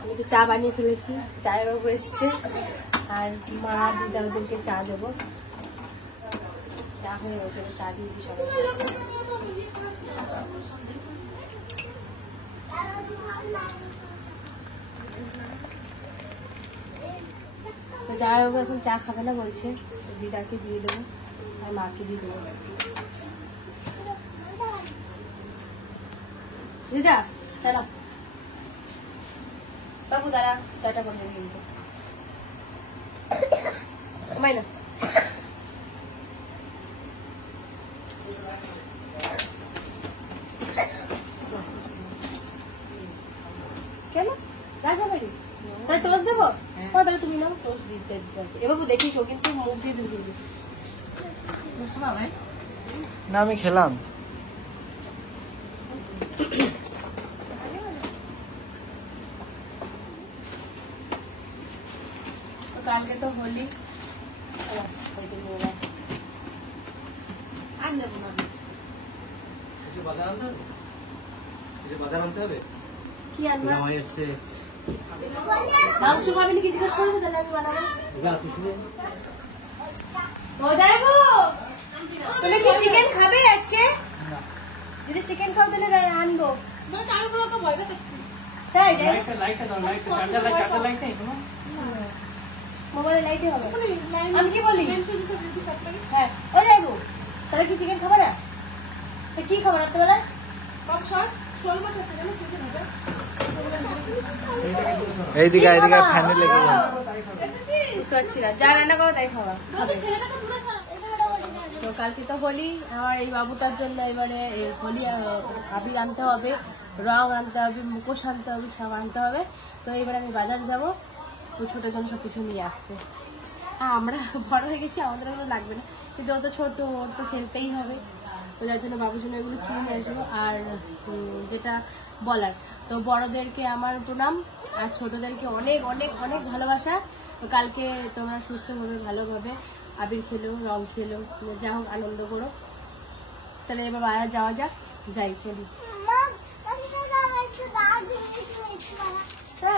আমি তো চা বানিয়ে ফেলেছি, চায়ের বাবু এসছে আর মা দিদা ওদেরকে চা দেবো। চা হয়ে গেছে, চা দিয়ে দিই সবাই। যাই হোক এখন চা খাবে না বলছে, দিদাকে দিয়ে দেবো আর মাকে দিয়ে দেবো। দিদা চলো বাবু দাঁড়া, চাটা করে কিন্তু মাই না কেন রাজাবাড়ি তাহলে টোস্ট দেবো? তাহলে তুমি নাও টোস্ট দিতে। এবার দেখিস ও কিন্তু মুখ দিয়ে ঢুকে দিবি না, আমি খেলাম। কালকে তো হোলি, আর নেবো না কি আনবো? মাংস খাবেন কি জিজ্ঞেস করবো, তাহলে আমি বানাবো। ও যাইবো তাহলে কি চিকেন খাবে আজকে? যদি চিকেন খাও তাহলে আনবো। তাই মোবাইলে লাইটে হবে। আমি কি বলি? হ্যাঁ ও যাইবো তাহলে কি চিকেন খাবে না? তো কি খাবো রাত্রেবেলা? এইদিকে এইদিকে ফ্যানে লেগে বুঝতে পারছি না, যা রান্না করো তাই খাওয়া খাবে। তো কালকে তো হোলি, আমার এই বাবুটার জন্য এবারে হোলি আবির আনতে হবে, রং আনতে হবে, মুখোশ আনতে হবে, সব আনতে হবে। তো এবারে আমি বাজার যাবো তো ছোটোর জন্য সব কিছু নিয়ে আসতে। হ্যাঁ আমরা বড় হয়ে গেছি, আমাদের ওগুলো লাগবে না, কিন্তু ও তো ছোটো, ওর তো খেলতেই হবে। তো যার জন্য বাবুর জন্য এগুলো কিনে নিয়ে আসবো। আর যেটা বলার, তো বড়দেরকে আমার প্রণাম আর ছোটদেরকে অনেক অনেক অনেক ভালোবাসা। তো কালকে তোমরা সুস্থভাবে ভালোভাবে আবির খেলো, রং খেলো, যা হোক আনন্দ করো। তাহলে এবার বাজার যাওয়া যাক, যাই চলি।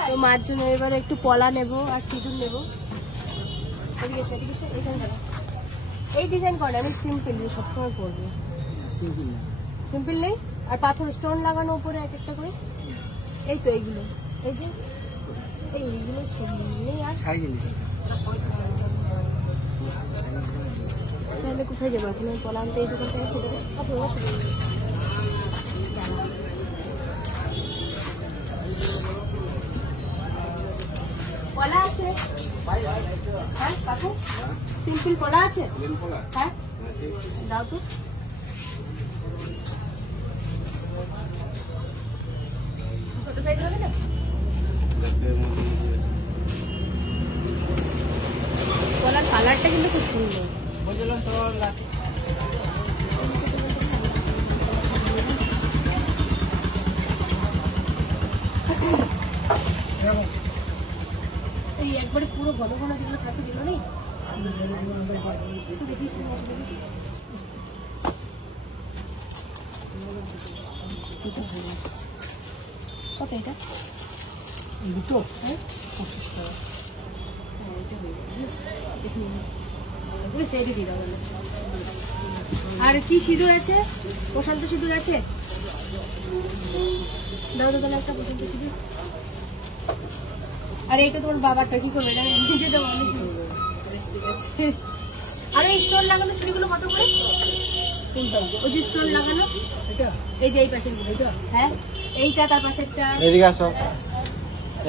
তো মার জন্য এবার একটু পলা নেবো আর সিঁদুর নেবো। এই ডিজাইন করে আমি সিম্পল সবসময় করবো। সিম্পল নেই আর পাথর স্টোন লাগানো উপরে এক একটা করে। এই তো এইগুলো, এই যে এইগুলো নেই। আর তাহলে কোথায় যাবো এখন? পলা আনতে এই দোকান থেকে পলা আছে। হ্যাঁ পাথর সিম্পল পলা আছে। হ্যাঁ দাও তো। ছোট সাইজ হবে না? পলার কালারটা কিন্তু খুব সুন্দর। এই একবারে পুরো ঘন ঘন যেগুলো থাকে যেগুলো নেই, দেখি কত এটা? দুটো হ্যাঁ 25 টাকা। আর কি সিঁদুর আছে? প্রশান্ত সিঁদুর আছে? দাও তো তাহলে একটা প্রশান্ত সিঁদুর। আর এইটা তোমার বাবারটা কি করবে? নিজে দেবো। আর এই স্টোন লাগানো চুড়িগুলো কত করে? ওই যে স্টোন লাগানো এই যে এই পাশের গুলো, হ্যাঁ এইটা তার পাশেরটা। এদিকে আসো,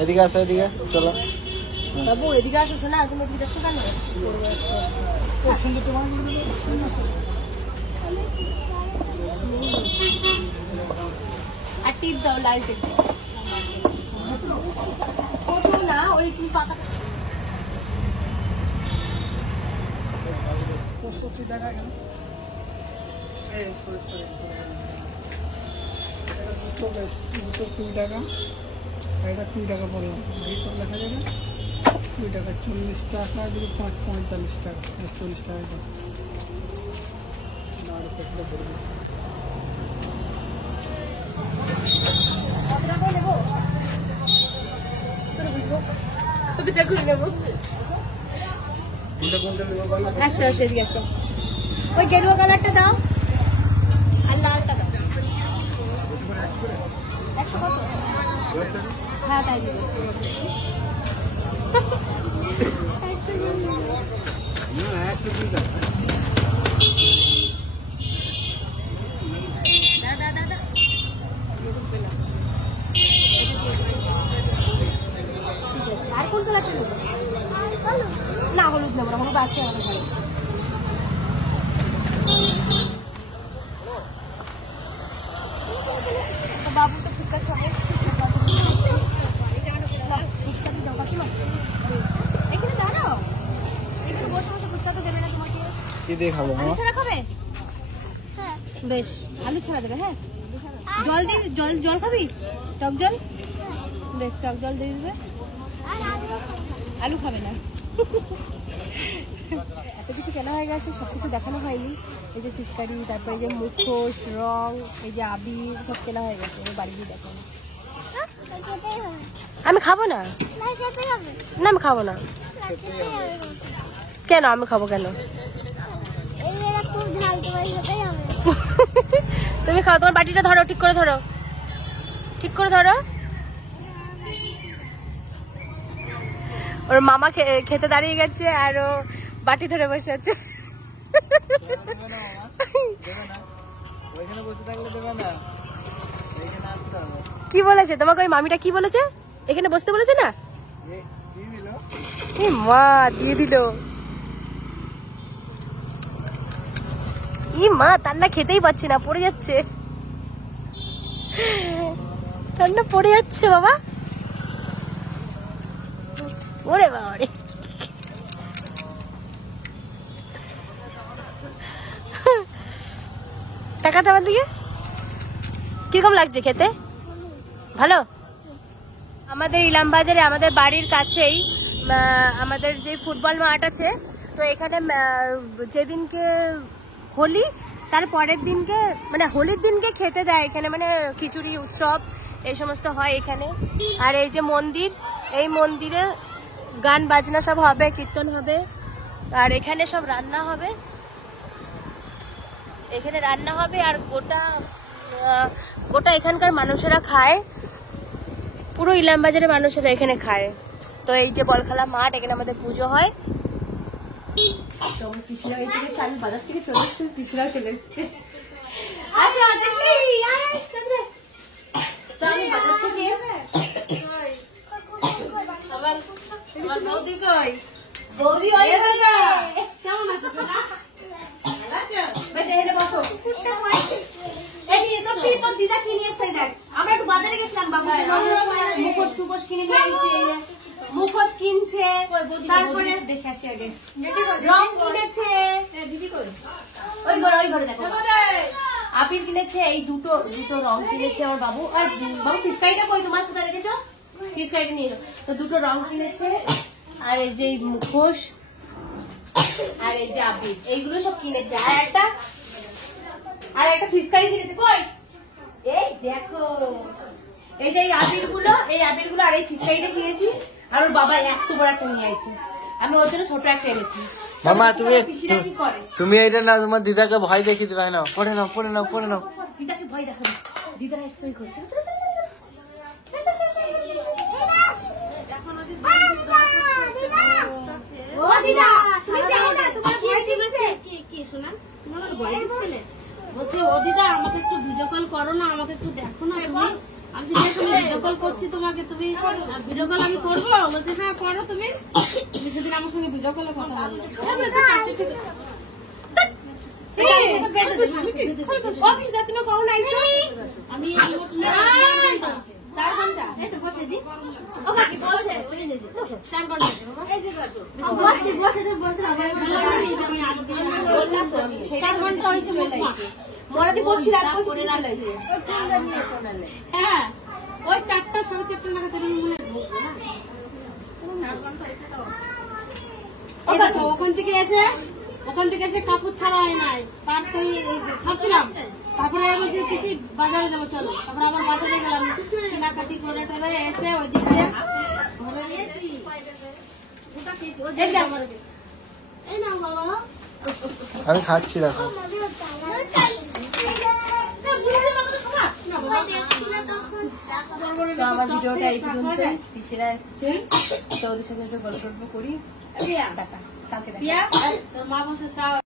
এদিকে আসো, এদিকে চলো বাবু এদিকে আসো। শোনা তুমি এদিকে যাচ্ছ কেন? আর টিপ দাও, লাল টিপ না, ওই তুমি পাতা 65 টাকা। দুটো 2 টাকা, এটা 2 টাকা পড়লাম। এই তো লেখা যাবে 2 টাকা। 40 টাকা যদি 45 টাকা, 40 টাকা আর পেটটা পড়বে। কত টাকা নেবো? দুটা করে নেবো। আসো আসো এদিকে আসো, ওই গেরুয়া কালারটা দাও আর লালটা দাও। 100 কত? হ্যাঁ তাই দিবি। আর কোন কালারটা নেবো? না হলুদ নেবো না, হলুদ আছে আমাদের ঘরে। বাবু তো ফুচকা খাবে, এখানে দাঁড়াও, একটু বসে বসে ফুচকা তো দেবে না তোমাকে। কি দিয়ে খাবো আলু ছাড়া খাবে? বেশ, আলু ছাড়া দেবে। হ্যাঁ, জল দিয়ে জল খাবি? টক জল? বেশ, টক জল দিয়ে দেবে। আলু খাবে না। এত কিছু কেনা হয়ে গেছে, সবকিছু দেখানো হয়নি। এই যে ফিসকারি, তারপরে এই যে মুখোশ, রং, এই যে আবির, সব কেনা হয়ে গেছে। বাড়ি গিয়ে দেখানো। আমি খাবো না, না আমি খাবো না। কেন আমি খাবো কেন? তুমি খাও, তোমার বাটিটা ধরো, ঠিক করে ধরো, ঠিক করে ধরো। ওর মামা খেতে দাঁড়িয়ে গেছে আর ও বাটি ধরে বসে আছে। কি বলেছে তোমাকে ওই মামিটা? কি বলেছে? এখানে বসতে বলেছে না? মা দিয়ে দিল। মা তার না খেতেই পাচ্ছি না, পড়ে যাচ্ছে, তার না পড়ে যাচ্ছে বাবা। ওরে বাবা রে, টাকাটা আমার দিকে। কিরকম লাগছে খেতে? ভালো। আমাদের ইলামবাজারে, আমাদের বাড়ির কাছেই আমাদের যে ফুটবল মাঠ আছে, তো এখানে যেদিনকে হোলি তার পরের দিনকে, মানে হোলির দিনকে খেতে দেয় এখানে, মানে খিচুড়ি উৎসব এই সমস্ত হয় এখানে। আর এই যে মন্দির, এই মন্দিরে গান বাজনা সব হবে, কীর্তন হবে, আর এখানে সব রান্না হবে, এখানে রান্না হবে। আর গোটা এখানকার মানুষেরা খায়, পুরো ইলামবাজারের মানুষেরা এখানে খায়। তো এই যে বলখালা মাঠ, এখানে আমাদের পুজো হয়। আমি বাজার থেকে চলে এসছি, পিসিরাও চলে এসছে। আমি বাজার থেকে আমার বৌদি কই? বৌদি কেমন আছো সোনা? বেশ এখানে বসো। তোর দিদা কি নিয়ে এসে দেখ, আমরা একটু বাজারে গেছিলাম, বাবু মুখোশ টুকোশ কিনে নিয়ে এসেছি, মুখোশ কিনছে, তারপরে দেখে আসি আগে রং কিনেছে, ওই ঘরে দেখো আবির কিনেছে, এই দুটো রং কিনেছে আমার বাবু। আর বাবু ফিসকারিটা কই তোমার? কোথায় রেখেছো? ফিসকারিটা নিয়ে এলো। তো দুটো রং কিনেছে, আর এই যে মুখোশ, আর এই যে আবির, এইগুলো সব কিনেছে। আর একটা ফিসকারি কিনেছে। কই? এই দেখো, এই যে এই আবির গুলো আর এই ফিসকারিটা কিনেছি। আর ওর বাবা এত বড় একটা নিয়ে আসছে, আমি ওর জন্য ছোট একটা এনেছি। মামা তুমি এইটা না, তোমার দিদাকে ভয় দেখিয়ে দিবে না। পড়ে নাও। দিদাকে ভয় দেখাবো, দিদারা স্টোরি করছে। ও দিদা, তুমি দেখো না, তোমার ভয় দিচ্ছে। কি শোনা, তোমার ভয় দিচ্ছিলে? বলছে ও দিদা আমাকে একটু ভিডিও কল করো না, আমাকে একটু দেখো না তুমি। আমি ভিডিও কল করছি তোমাকে, তুমি ভিডিও কল আমি করবো? বলছে হ্যাঁ করো তুমি। সেদিন আমার সঙ্গে ভিডিও কলে কথা বলো। আমি 4 ঘন্টা 4 ঘন্টা হয়েছে। মরাদি করছি, হ্যাঁ ওই 4টা 4:30 নাগাদ ওখান থেকে এসে কাপড় ছাড়া হয় নাই, তারপরে ছাড়ছিলাম। তারপরে বলছি কিছু বাজারে যাবো চলো, তারপরে আবার বাজারে গেলাম, কেনাকাটি করে এসে ওই যে আমি খাচ্ছি দেখো। তো আমার ভিডিওটা এই পর্যন্ত, পিসিরা এসছে তো ওদের সাথে একটু গল্প করি। টাটা, কালকে দেখা।